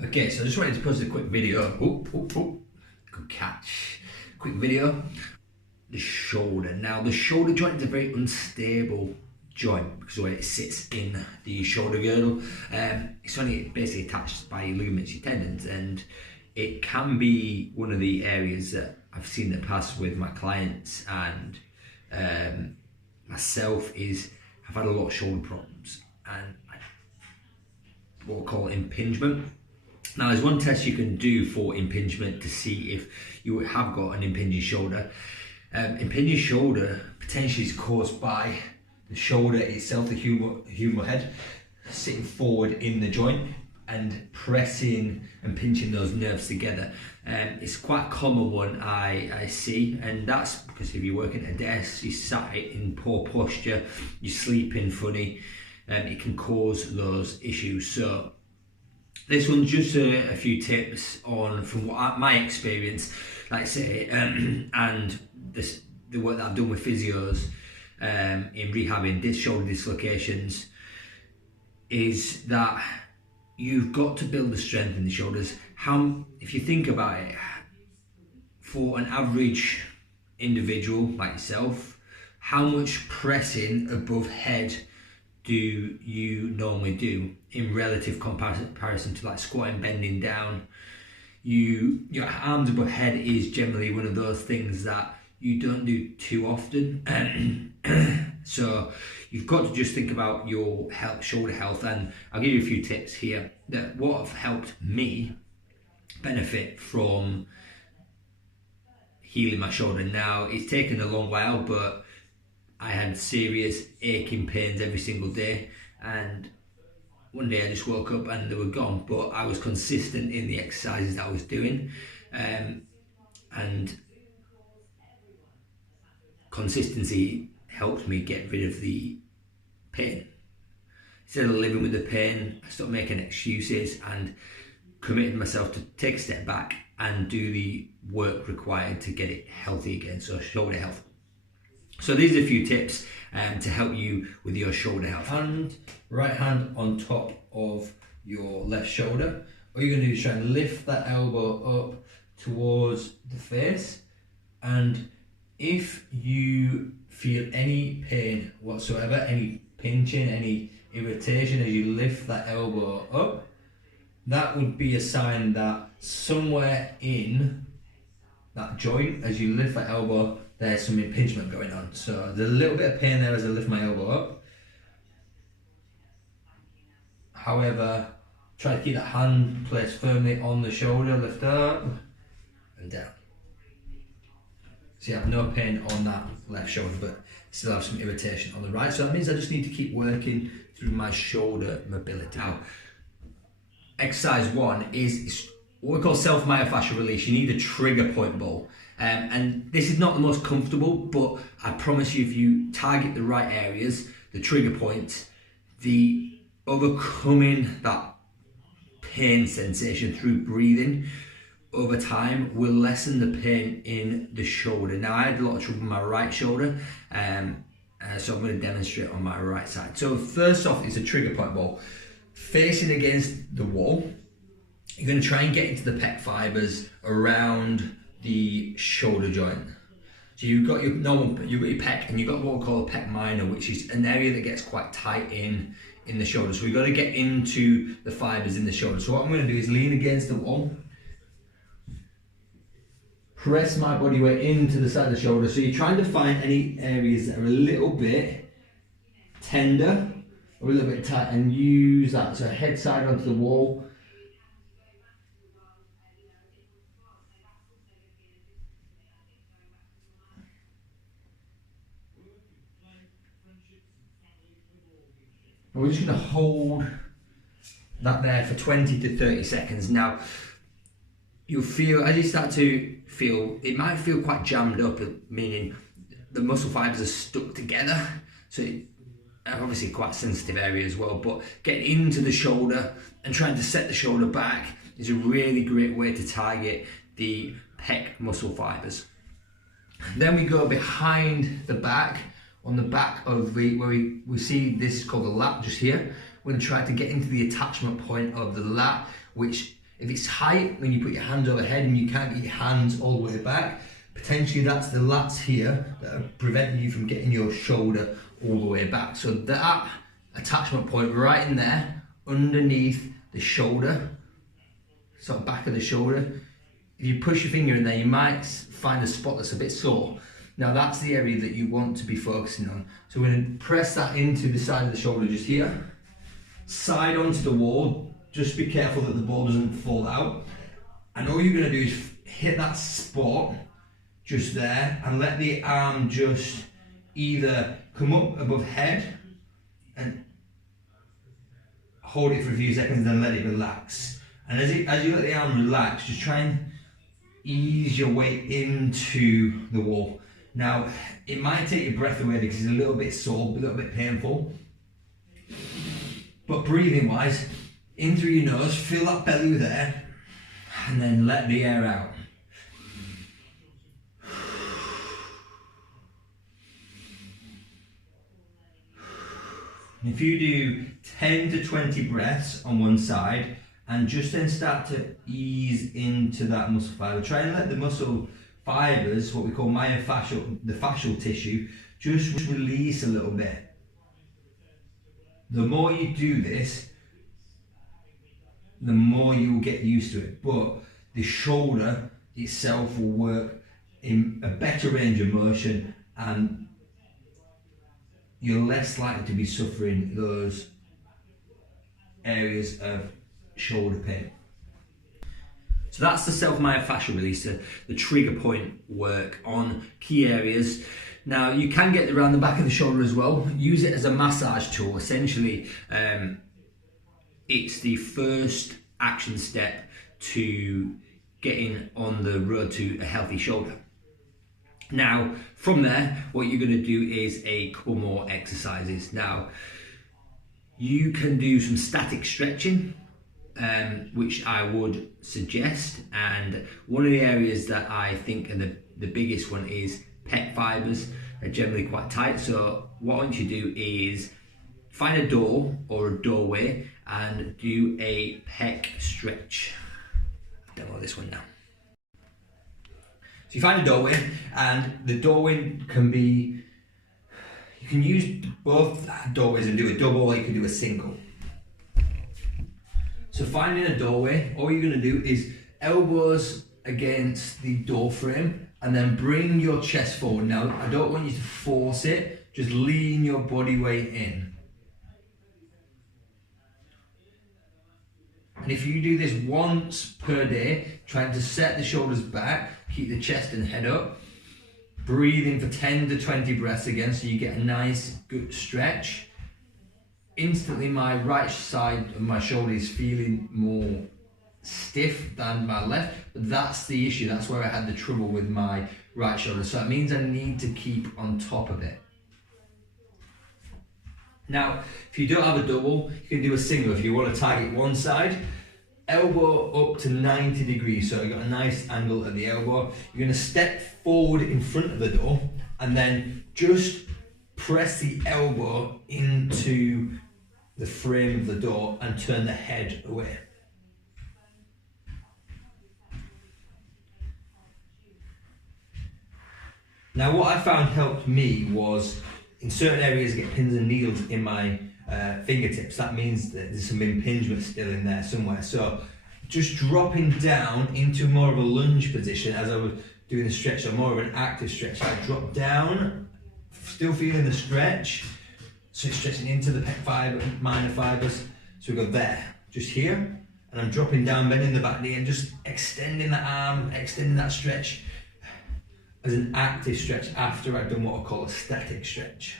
Okay, so I just wanted to post a quick video. Good catch. Quick video. The shoulder. Now, the shoulder joint is a very unstable joint because of the way it sits in the shoulder girdle. It's only basically attached by your ligaments, your tendons, and it can be one of the areas that I've seen in the past with my clients and myself is I've had a lot of shoulder problems and what we call impingement. Now, there's one test you can do for impingement to see if you have got an impinging shoulder. Impinging shoulder potentially is caused by the shoulder itself, the humeral head, sitting forward in the joint and pressing and pinching those nerves together. It's quite a common one I see, and that's because if you're working at a desk, you sat in poor posture, you're sleeping funny, it can cause those issues. So this one's just a few tips on from my experience, like I say, and the work that I've done with physios in rehabbing shoulder dislocations, is that you've got to build the strength in the shoulders. If you think about it, for an average individual like yourself, how much pressing above head do you normally do in relative comparison to like squatting, bending down? Your arms above head is generally one of those things that you don't do too often. So you've got to just think about your shoulder health, and I'll give you a few tips here that what have helped me benefit from healing my shoulder. Now, it's taken a long while, but I had serious aching pains every single day, and one day I just woke up and they were gone, but I was consistent in the exercises that I was doing, and consistency helped me get rid of the pain. Instead of living with the pain, I stopped making excuses and committed myself to take a step back and do the work required to get it healthy again, so shoulder health. So these are a few tips to help you with your shoulder health. Right hand on top of your left shoulder. All you're going to do is try and lift that elbow up towards the face, and if you feel any pain whatsoever, any pinching, any irritation as you lift that elbow up, that would be a sign that somewhere in that joint, as you lift that elbow, there's some impingement going on. So there's a little bit of pain there as I lift my elbow up. However, try to keep that hand placed firmly on the shoulder, lift up and down. So you have no pain on that left shoulder, but still have some irritation on the right. So that means I just need to keep working through my shoulder mobility. Now, exercise one is what we call self-myofascial release. You need a trigger point ball. And this is not the most comfortable, but I promise you, if you target the right areas, the trigger points, the overcoming that pain sensation through breathing over time will lessen the pain in the shoulder. Now, I had a lot of trouble with my right shoulder, so I'm going to demonstrate on my right side. So first off is a trigger point ball. Facing against the wall, you're going to try and get into the pec fibers around the shoulder joint. So you've got your pec, and you've got what we call a pec minor, which is an area that gets quite tight in the shoulder. So we've got to get into the fibers in the shoulder. So what I'm going to do is lean against the wall, press my body weight into the side of the shoulder. So you're trying to find any areas that are a little bit tender or a little bit tight and use that. So head side onto the wall. And we're just going to hold that there for 20 to 30 seconds. Now, you'll feel, as you start to feel, it might feel quite jammed up, meaning the muscle fibers are stuck together. So obviously quite a sensitive area as well, but getting into the shoulder and trying to set the shoulder back is a really great way to target the pec muscle fibers. Then we go behind the back, on the back of where we see this is called the lat just here. We're going to try to get into the attachment point of the lat, which If it's tight when you put your hands overhead and you can't get your hands all the way back, potentially that's the lats here that are preventing you from getting your shoulder all the way back. So that attachment point right in there, underneath the shoulder, sort of back of the shoulder, if you push your finger in there, you might find a spot that's a bit sore. Now that's the area that you want to be focusing on. So we're going to press that into the side of the shoulder just here, side onto the wall. Just be careful that the ball doesn't fall out. And all you're going to do is hit that spot just there and let the arm just either come up above head and hold it for a few seconds and then let it relax. And as you let the arm relax, just try and ease your way into the wall. Now, it might take your breath away because it's a little bit sore, a little bit painful. But breathing wise, in through your nose, feel that belly there, and then let the air out. And if you do 10 to 20 breaths on one side, and just then start to ease into that muscle fiber, try and let the muscle fibers, what we call myofascial, the fascial tissue, just release a little bit. The more you do this, the more you will get used to it. But the shoulder itself will work in a better range of motion, and you're less likely to be suffering those areas of shoulder pain. So that's the self-myofascial release, the trigger point work on key areas. Now you can get around the back of the shoulder as well. Use it as a massage tool. Essentially, it's the first action step to getting on the road to a healthy shoulder. Now, from there, what you're going to do is a couple more exercises. Now, you can do some static stretching, which I would suggest, and one of the areas that I think are the biggest one is pec fibers. Are generally quite tight, so what I want you to do is find a door or a doorway and do a pec stretch. I'll demo this one now. So you find a doorway, and the doorway can be, you can use both doorways and do a double, or you can do a single. So finding a doorway, all you're going to do is elbows against the door frame and then bring your chest forward. Now, I don't want you to force it, just lean your body weight in. And if you do this once per day, trying to set the shoulders back, keep the chest and head up, breathe in for 10 to 20 breaths again so you get a nice good stretch. Instantly my right side of my shoulder is feeling more stiff than my left, but that's the issue. That's where I had the trouble with my right shoulder. So that means I need to keep on top of it. Now, if you don't have a double, you can do a single. If you want to target one side, elbow up to 90 degrees. So you've got a nice angle at the elbow. You're going to step forward in front of the door and then just press the elbow into the frame of the door and turn the head away. Now, what I found helped me was in certain areas get pins and needles in my fingertips. That means that there's some impingement still in there somewhere. So just dropping down into more of a lunge position as I was doing the stretch, or more of an active stretch. I drop down, still feeling the stretch. So it's stretching into the pec fiber, minor fibers. So we go there, just here, and I'm dropping down, bending the back knee and just extending the arm, extending that stretch as an active stretch after I've done what I call a static stretch.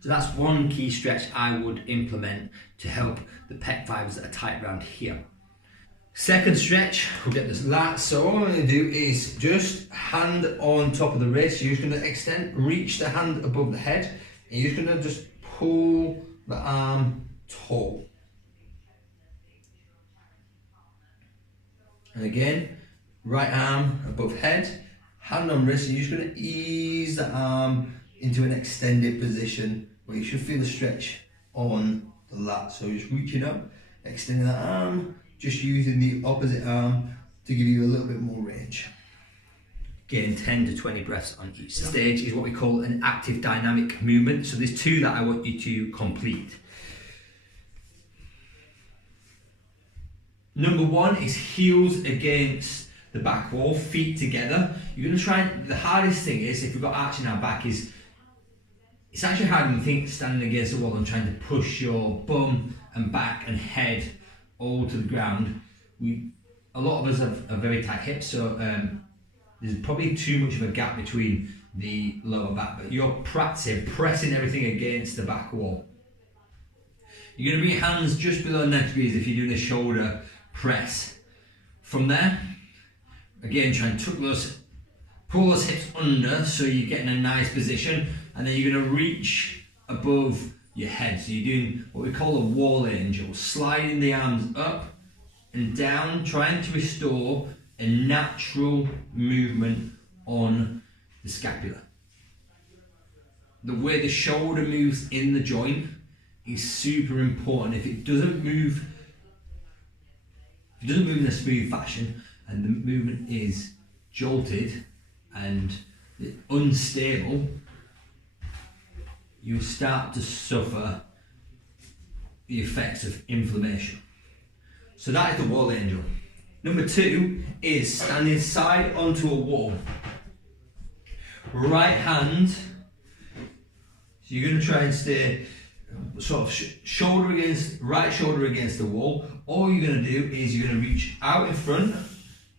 So that's one key stretch I would implement to help the pec fibers that are tight around here. Second stretch, we'll get this lats. So all I'm going to do is just hand on top of the wrist. You're just going to extend, reach the hand above the head, and you're just going to just pull the arm tall. And again, right arm above head, hand on wrist, and you're just going to ease the arm into an extended position where you should feel the stretch on lat. So just reaching up, extending that arm, just using the opposite arm to give you a little bit more range. Again, 10 to 20 breaths on each side. Stage is what we call an active dynamic movement. So there's 2 that I want you to complete. Number 1 is heels against the back wall, feet together. You're going to try and, the hardest thing is, if we've got arch in our back, is it's actually harder than you think, standing against the wall and trying to push your bum and back and head all to the ground. A lot of us have very tight hips, so there's probably too much of a gap between the lower back, but you're practicing pressing everything against the back wall. You're going to bring your hands just below 90 degrees if you're doing a shoulder press. From there, again, try and pull those hips under so you're getting a nice position, and then you're going to reach above your head. So you're doing what we call a wall angel, sliding the arms up and down, trying to restore a natural movement on the scapula. The way the shoulder moves in the joint is super important. If it doesn't move in a smooth fashion and the movement is jolted and unstable, you start to suffer the effects of inflammation. So that is the wall angel. Number 2 is standing side onto a wall. Right hand, so you're going to try and stay sort of right shoulder against the wall. All you're going to do is you're going to reach out in front,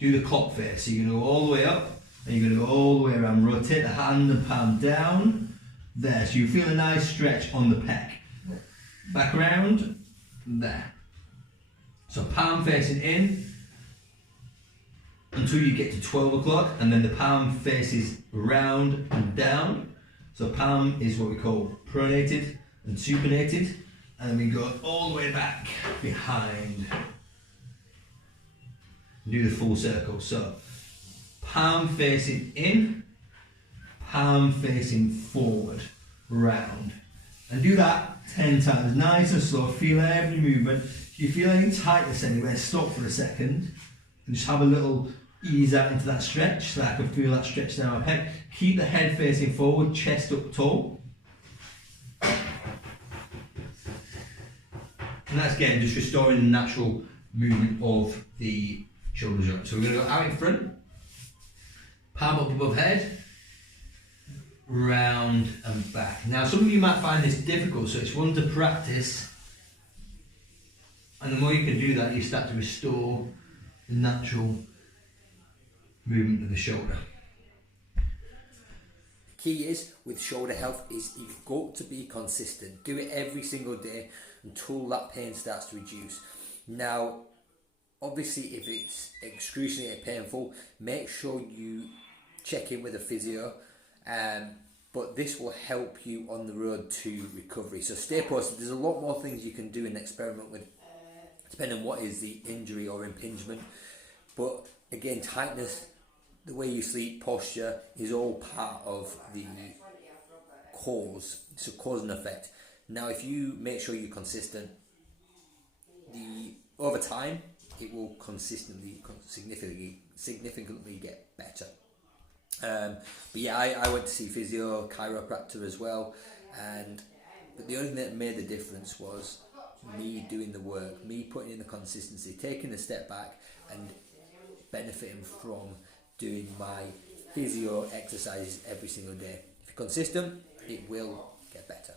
do the clock face. So you're going to go all the way up and you're going to go all the way around. Rotate the hand and palm down. There, so you feel a nice stretch on the pec. Back around, there. So palm facing in until you get to 12 o'clock, and then the palm faces round and down. So palm is what we call pronated and supinated, and then we go all the way back behind. Do the full circle. So palm facing in, palm facing forward, round. And do that 10 times, nice and slow. Feel every movement. If you feel any tightness anywhere, stop for a second and just have a little ease out into that stretch, so that I can feel that stretch down my pec. Keep the head facing forward, chest up tall. And that's again just restoring the natural movement of the shoulder joint. So we're going to go out in front, palm up above head, round and back. Now some of you might find this difficult, so it's one to practice, and the more you can do that, you start to restore the natural movement of the shoulder. The key is with shoulder health is you've got to be consistent. Do it every single day until that pain starts to reduce. Now obviously if it's excruciatingly painful, make sure you check in with a physio, but this will help you on the road to recovery. So stay posted. There's a lot more things you can do and experiment with depending on what is the injury or impingement, but again, tightness, the way you sleep, posture is all part of the cause. It's a cause and effect. Now if you make sure you're consistent, over time it will significantly get better. But yeah, I went to see physio, chiropractor as well, but the only thing that made the difference was me doing the work, me putting in the consistency, taking a step back and benefiting from doing my physio exercises every single day. If you're consistent, it will get better.